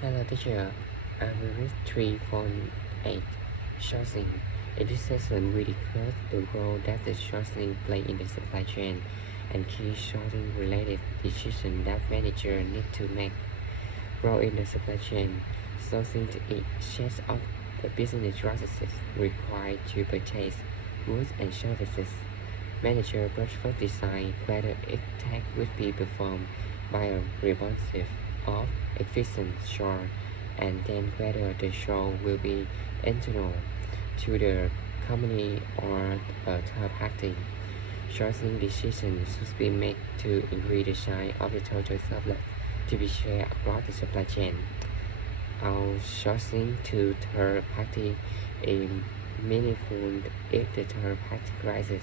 Hello teacher, I will read 3.8 Sourcing. In this session, we discuss the role that the sourcing play in the supply chain and key sourcing related decisions that managers need to make. Role in the supply chain. Sourcing is sets up the business processes required to purchase goods and services. Manager first decide whether a task will be performed by a responsive or efficient shore, and then whether the shore will be internal to the company or a third party. Sourcing decisions should be made to increase the size of the total surplus to be shared across the supply chain. Outsourcing to third party is meaningful if the third party crisis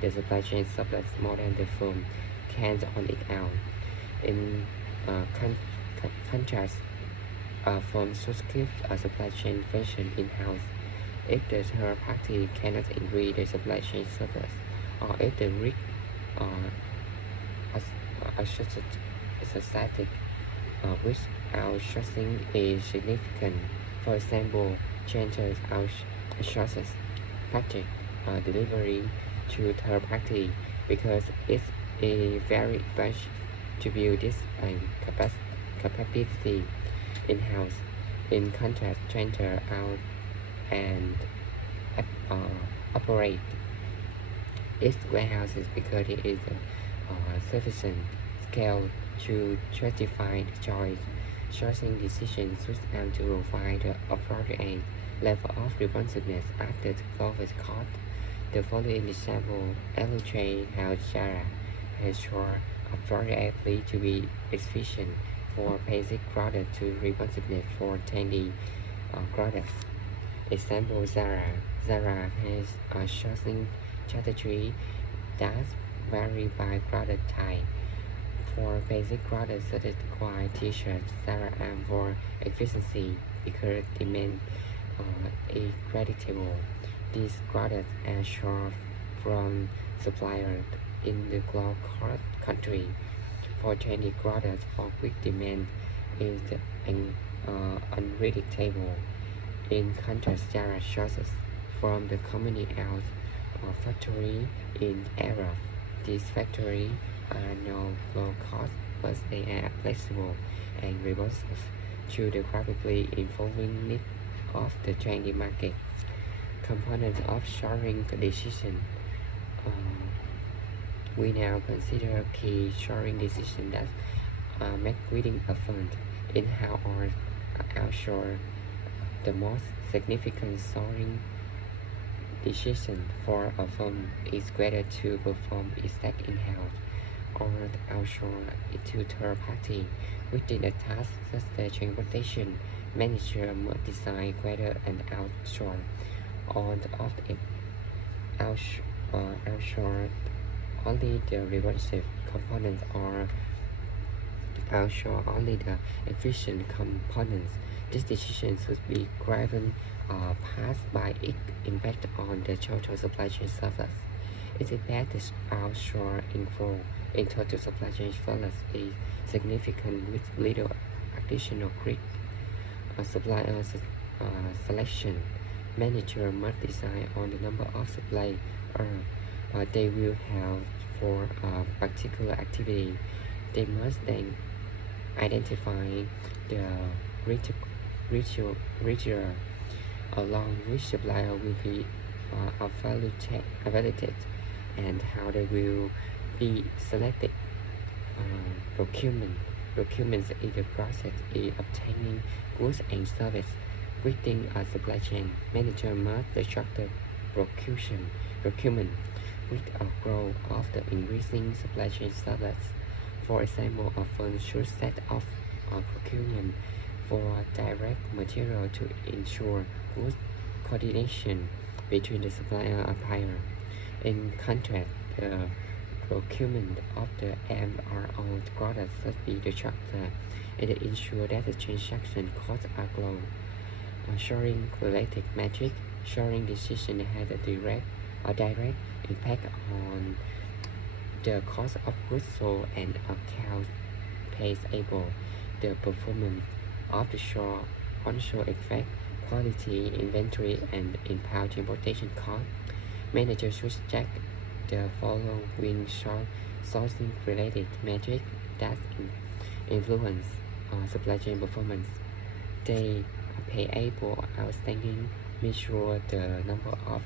the supply chain surplus more than the firm can on it out. In contrast, a firm should keep a supply chain function in-house if the third party cannot increase the supply chain surplus, or if the risk are associated with outsourcing is significant. For example, changes outsources package delivery to third party because it's a very expensive to build this capacity in-house. In contrast, transfer out and operate its warehouses because it is sufficient scale to justify the choice. Sourcing decisions should aim to provide the appropriate level of responsiveness after the lowest cost. The following example illustrates how Zara has shown appropriately to be efficient for basic product to responsiveness for trendy products. Example Zara has a sourcing strategy that vary by product type. For basic products such as quiet t-shirts, Zara aim for efficiency because demand is creditable. These products are sourced from suppliers in the global country. For trendy products for quick demand is unpredictable. In contrast, Zara sources from the company out factory in Europe. These factories are no low cost, but they are flexible and responsive to the rapidly evolving needs of the trendy market. Components of shoring decision. We now consider key shoring decisions that make within a fund, in-house or outsource. The most significant shoring decision for a firm is whether to perform its task in-house or outsource it to third party. Within a task such as transportation, manager must decide whether an outsource or of it outsource only the responsive components or outsource only the efficient components. This decision should be driven passed by its impact on the total supply chain surplus. It is that the outsource inflow in total supply chain surplus is significant with little additional risk. Supplier selection. Manager must decide on the number of suppliers they will have for a particular activity. They must then identify the region along which supplier will be evaluated and how they will be selected. Procurement is the process in obtaining goods and services within a supply chain. Manager must structure procurement with a goal of the increasing supply chain surplus. For example, a firm should set up a procurement for direct material to ensure good coordination between the supplier and buyer. In contrast, the procurement of the MRO products should be structured and ensure that the transaction costs are low. Shoring related metric. Shoring decision has a direct impact on the cost of goods sold and accounts payable. The performance offshore, onshore effect, quality, inventory, and in-house importation cost. Managers should check the following sourcing related metrics that influence supply chain performance. Day payable outstanding measure the number of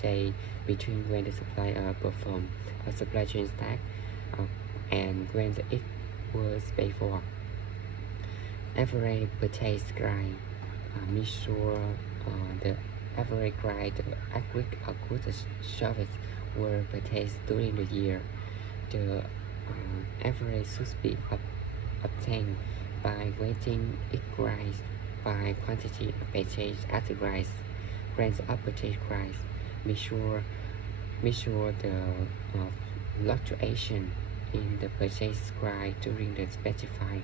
days between when the supplier perform a supply chain stack and when it was paid for. Average purchase price measure the average price the goods service were purchased during the year. The average should be obtained by weighting its price by quantity of purchase at the price. Range of purchase price measure the fluctuation in the purchase price during the specified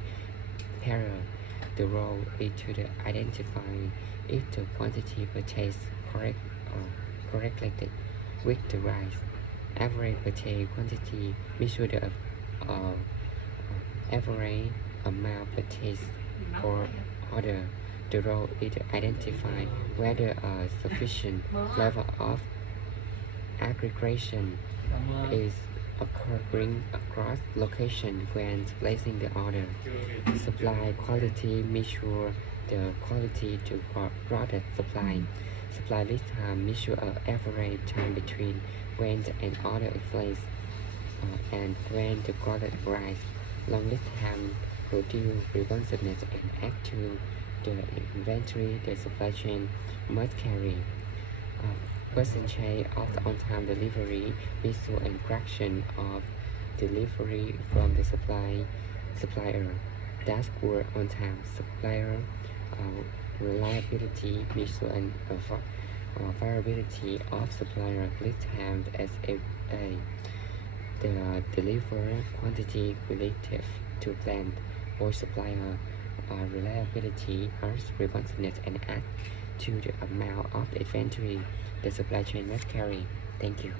period. The role is to identify if the quantity purchased correlated with the rise. Average purchase quantity measure the average amount purchased or order. The role is to identify whether a sufficient level of aggregation is occurring across location when placing the order. Supply quality measure the quality to product supply. Supply lead time measure an average time between when an order is placed and when the product arrives. Long lead time reduce responsiveness and add to the inventory the supply chain must carry. Percentage of the on-time delivery visual and fraction of delivery from the supplier. Dashboard on-time supplier reliability visual and variability of supplier lead time as a the delivered quantity relative to plan for supplier reliability, harsh responsiveness, and add to the amount of the inventory the supply chain must carry. Thank you.